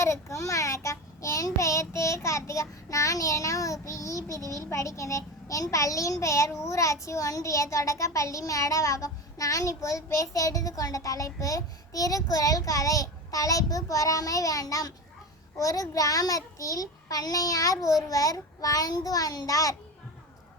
அனைவருக்கும் வணக்கம். என் பெயர் தே. கார்த்திகா. நான் 2ஆம் வகுப்பு இ பிரிவில் படிக்கிறேன். என் பள்ளியின் பெயர் ஊராட்சி ஒன்றிய தொடக்கப்பள்ளி மேடவாக்கம். நான் இப்போது பேச எடுத்துக்கொண்ட தலைப்பு திருக்குறள் கதை. தலைப்பு பொறாமை வேண்டாம். ஒரு கிராமத்தில் பண்ணையார் ஒருவர் வாழ்ந்து வந்தார்.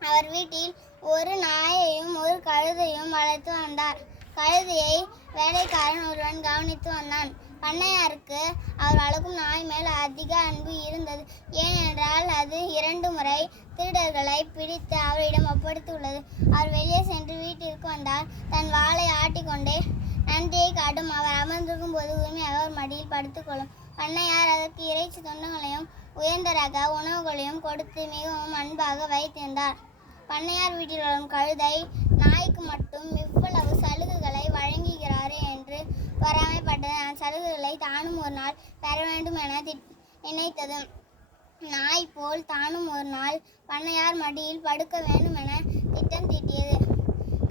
அவர் வீட்டில் ஒரு நாயையும் ஒரு கழுதையும் வளர்த்து வந்தார். கழுதையை வேலைக்காரன் ஒருவன் கவனித்து வந்தான். பண்ணையாருக்கு அவர் வளர்க்கும் நாய் மேல் அதிக அன்பு இருந்தது. ஏனென்றால் அது 2 முறை திருடர்களை பிடித்து அவரிடம் ஒப்படைத்துள்ளது. அவர் வெளியே சென்று வீட்டிற்கு வந்தால் தன் வாளை ஆட்டிக்கொண்டே நன்றியை காட்டும். அவர் அமர்ந்திருக்கும் போது உரிமையாக அவர் மடியில் படுத்துக்கொள்ளும். பண்ணையார் அதற்கு இறைச்சி துண்டுகளையும் உயர்ந்த ரக உணவுகளையும் கொடுத்து மிகவும் அன்பாக வைத்திருந்தார். பண்ணையார் வீட்டில் வரும் கழுதை நாய்க்கு மட்டும் இவ்வளவு சலுகைகளை வழங்குகிறாரே என்று பொறாமைப்பட்டது. அந்த சலுகைகளை தானும் ஒரு நாள் பெற வேண்டும் என நினைத்தது. நாய் போல் தானும் ஒரு நாள் பண்ணையார் மடியில் படுக்க வேண்டும் என திட்டம் தீட்டியது.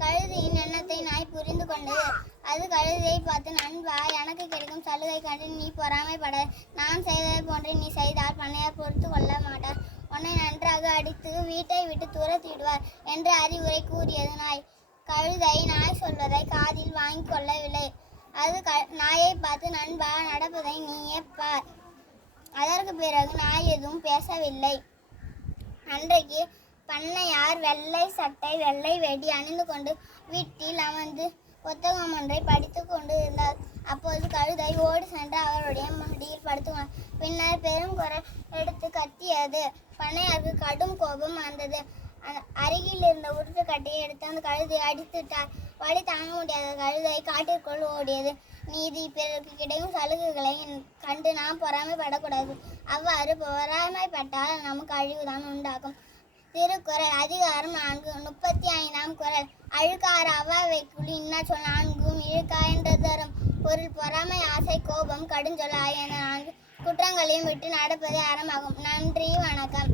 கழுதையின் எண்ணத்தை நாய் புரிந்து கொண்டது. அது கழுதையை பார்த்து, நண்பா, எனக்கு கிடைக்கும் சலுகை கண்டு நீ பொறாமைப்பட. நான் செய்ததை போன்று நீ செய்தால் பண்ணையார் பொறுத்து கொள்ள மாட்டார். உன்னை நன்றாக அடித்து வீட்டை விட்டு துரத்திவிடுவார் என்று அறிவுரை கூறியது நாய். கழுதை நாய் சொல்வதை காதில் வாங்கி கொள்ளவில்லை. அது நாயை பார்த்து, நண்பா, நடப்பதை நீயே பார். அதற்கு பிறகு நாய் எதுவும் பேசவில்லை. அன்றைக்கு பண்ணையார் வெள்ளை சட்டை வெள்ளை வேட்டி அணிந்து கொண்டு வீட்டில் அமர்ந்து புத்தகம் ஒன்றை படித்து கொண்டு இருந்தார். அப்போது கழுதை ஓடி சென்று அவருடைய மடியில் படுத்துவார். பின்னர் பெரும் குரல் எடுத்து கத்தியது. பண்ணையாருக்கு கடும் கோபம் வந்தது. அருகில் இருந்த உருட்டுக்கட்டையை எடுத்து அந்த கழுதையை அடித்துட்டார். வலி தாங்க முடியாத கழுதை காட்டிற்குள் ஓடியது. நீதி பிறருக்கு கிடைக்கும் சலுகைகளை கண்டு நாம் பொறாமைப்படக்கூடாது. அவ்வாறு பொறாமைப்பட்டால் நமக்கு அழிவுதான் உண்டாகும். திருக்குறள் அதிகாரம் 4 35ஆம் குறள். அழுக்காறு அவ்வாவை குழி இன்னா சொல் 4 இழுக்கா என்று தரும். பொருள் பொறாமை ஆசை கோபம் கடுஞ்சொல் ஆகிய 4 குற்றங்களையும் விட்டு நடப்பதே அறமாகும். நன்றி, வணக்கம்.